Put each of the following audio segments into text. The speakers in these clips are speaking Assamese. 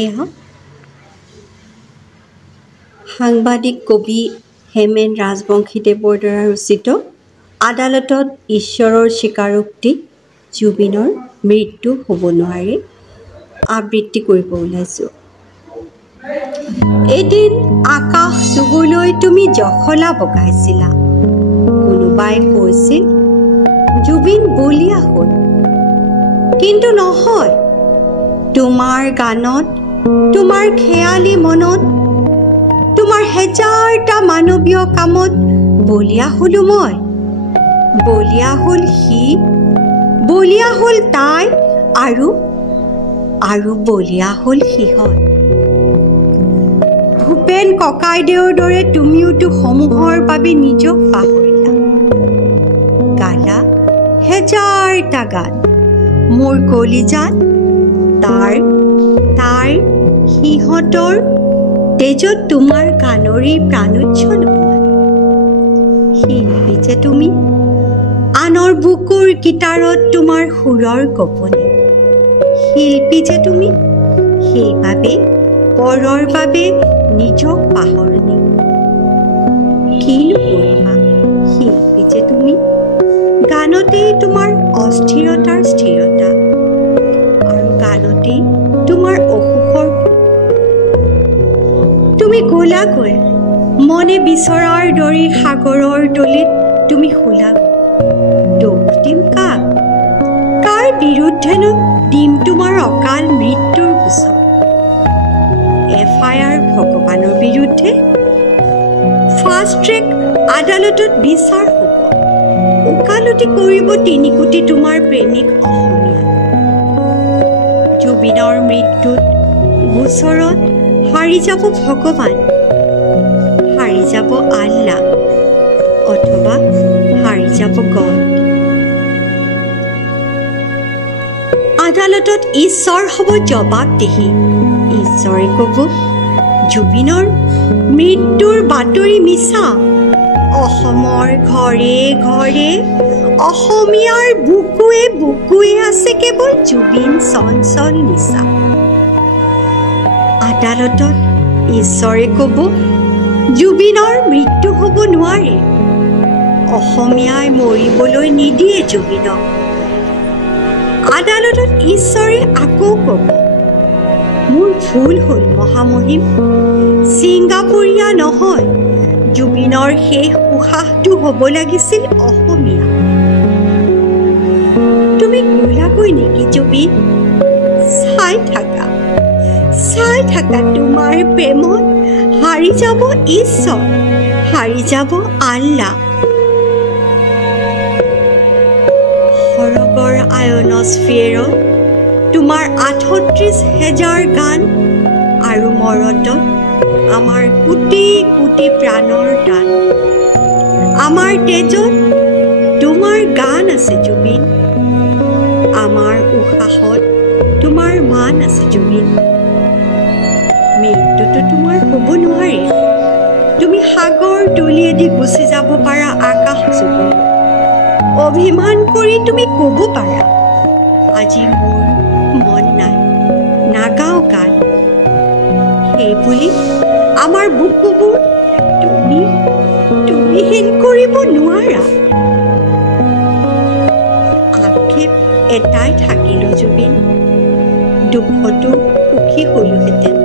এয়া সাংবাদিক কবি হেমেন ৰাজবংশীদেৱৰ দ্বাৰা ৰচিত আদালতত ঈশ্বৰৰ স্বীকাৰোক্তি জুবিনৰ মৃত্যু হ'ব নোৱাৰে আবৃত্তি কৰিব ওলাইছোঁ। এদিন আকাশ চুবলৈ তুমি জখলা বগাইছিলা। কোনোবাই কৈছিল জুবিন বলিয়া হ'ল, কিন্তু নহয়। তোমাৰ গানত, তোমাৰ খেয়ালি মনত, তোমাৰ হেজাৰটা মানৱীয় কামত বলিয়া হ'লো মই। বলিয়া হ'ল সি, বলিয়া হ'ল তাই, আৰু বলিয়া হ'ল সিহঁত। ভূপেন ককাইদেউৰ দৰে তুমিওতো সমূহৰ বাবে নিজক পাহৰিলা। গালা হেজাৰটা গান মোৰ কলিজাত, তাৰ সিহঁতৰ তেজত তোমাৰ গানৰেই প্ৰাণোচ্ছল হোৱা। শিল্পী যে তুমি, আনৰ বুকুৰ গীটাৰত তোমাৰ সুৰৰ কঁপনি। শিল্পী যে তুমি, সেইবাবে পৰৰ বাবে নিজক পাহৰণি। কিনো কৰিবা, শিল্পী যে তুমি, গানতেই তোমাৰ অস্থিৰতাৰ স্থিৰতা, আৰু গানতেই তোমাৰ অসুখৰ সুখ। তুমি গলাগৈ মনে বিচৰাৰ দৰে সাগৰৰ তলিত তুমি শুলাগৈ। দোষ দিম কাক, কাৰ বিৰুদ্ধেনো দিম তোমাৰ অকাল মৃত্যুৰ গোচৰ? FIR ভগৱানৰ বিৰুদ্ধে, ফাষ্ট ট্ৰেক আদালতত বিচাৰ হ'ব। ওকালতি কৰিব 3 কোটি তোমাৰ প্ৰেমিক অসমীয়া। জুবিনৰ মৃত্যুত গোচৰত হাৰি যাব ভগৱান, হাৰি যাব আল্লাহ, অথবা হাৰি যাব গড। আদালতত ঈশ্বৰ হ'ব জবাবদিহি। ঈশ্বৰে ক'ব জুবিনৰ মৃত্যুৰ বাতৰি মিছা। অসমৰ ঘৰে ঘৰে, অসমীয়াৰ বুকুৱে বুকুৱে আছে কেৱল জুবিন চঞ্চল নিচা। আদালতত ঈশ্বৰে ক'ব জুবিনৰ মৃত্যু হ'ব নোৱাৰে। অসমীয়াই মৰিবলৈ নিদিয়ে জুবিনক। আদালতত ঈশ্বৰে আকৌ ক'ব মোৰ ভুল হ'ল মহামহিম, ছিংগাপুৰীয়া নহয়, জুবিনৰ শেষ উশাহটো হ'ব লাগিছিল অসমীয়া। তুমি গলাগৈ নেকি জুবিন? চাই থাকা তোমাৰ প্ৰেমত হাৰি যাব ঈশ্বৰ, হাৰি যাব আল্লাহ। সৰগৰ আয়নস্ফিয়েৰত তোমাৰ 38,000 গান, আৰু মৰতত আমাৰ কোটি কোটি প্ৰাণৰ টান। আমাৰ তেজত তোমাৰ গান আছে জুবিন, আমাৰ উশাহত তোমাৰ মান আছে জুবিন। মৃত্যুটো তোমাৰ হ'ব নোৱাৰে। তুমি সাগৰ তলিয়েদি গুচি যাব পাৰা আকাশ চুবলৈ। অভিমান কৰি তুমি ক'ব পাৰা আজি মোৰ মন নাই, নাগাওঁ গান। সেইবুলি আমাৰ বুকুবোৰ তুমিহীন কৰিব নোৱাৰা। আক্ষেপ এটাই থাকিলো জুবিন, দুখতো সুখী হলোহেঁতেন।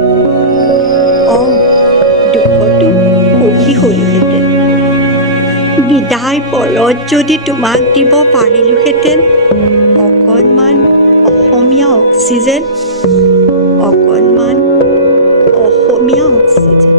দুখতো সুখী হলোহেঁতেন। বিদায় পৰত যদি তোমাক দিব পাৰিলোহেঁতেন অকণমান অসমীয়া অক্সিজেন, অকণমান অসমীয়া অক্সিজেন।